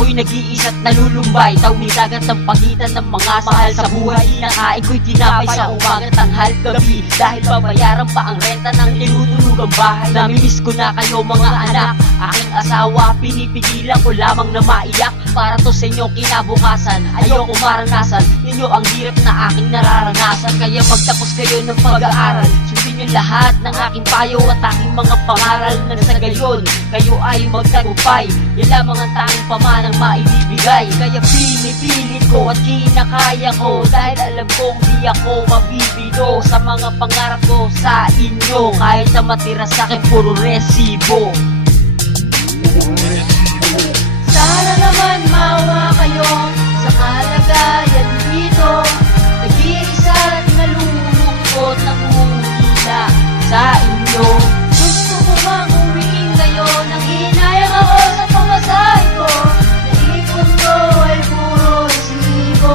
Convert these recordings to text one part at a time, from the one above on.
Ako'y nag-iisa't nalulumbay, tawid dagat ng pagitan ng mga mahal sa buhay. Nakain ko'y tinapay sa umaga, tanghal, gabi, dahil babayaran pa ang renta ng tinutulugang bahay. Namimiss ko na kayo mga anak, aking asawa, pinipigilan ko lamang na maiyak. Para to sa inyong kinabukasan, ayoko maranasan ninyo ang hirap na aking nararanasan. Kaya magtapos kayo ng pag-aaral, sundin nyo lahat ng aking payo at aking mga pangaral. Nang sa gayon, kayo ay magtagumpay, yan lamang ang tanging pamanang maibibigay. Kaya pinipilit ko at kinakaya ko, dahil alam kong di ako mabibigo sa mga pangarap ko sa inyo. Kahit na matira sa'kin puro resibo. Sana naman mawa kayo sa kalagayan dito. Nag-iisa at nalulungkot na kumila sa inyo. Gusto ko mang uwiin kayo, nang hinayang ako sa pamasahe ko. Naipon ko ay puro resibo.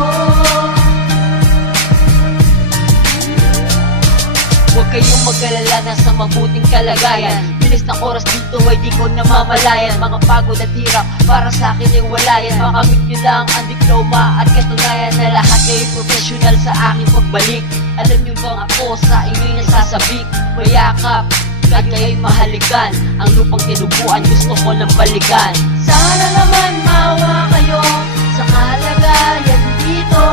Huwag kayong mag-alala, nasa mabuting kalagayan. Bilis ng oras dito ay di ko namamalayan. Mga pagod at hirap para sa akin ay wala yan. Makamit nyo lang ang diploma at katunayan na lahat kayo professional sa aking pagbalik. Alam nyo bang ako sa inyo'y nasasabik, mayakap at kayo'y mahalikan. Ang lupang tinubuan gusto ko nang balikan. Sana naman mawa kayo sa kalagayan dito.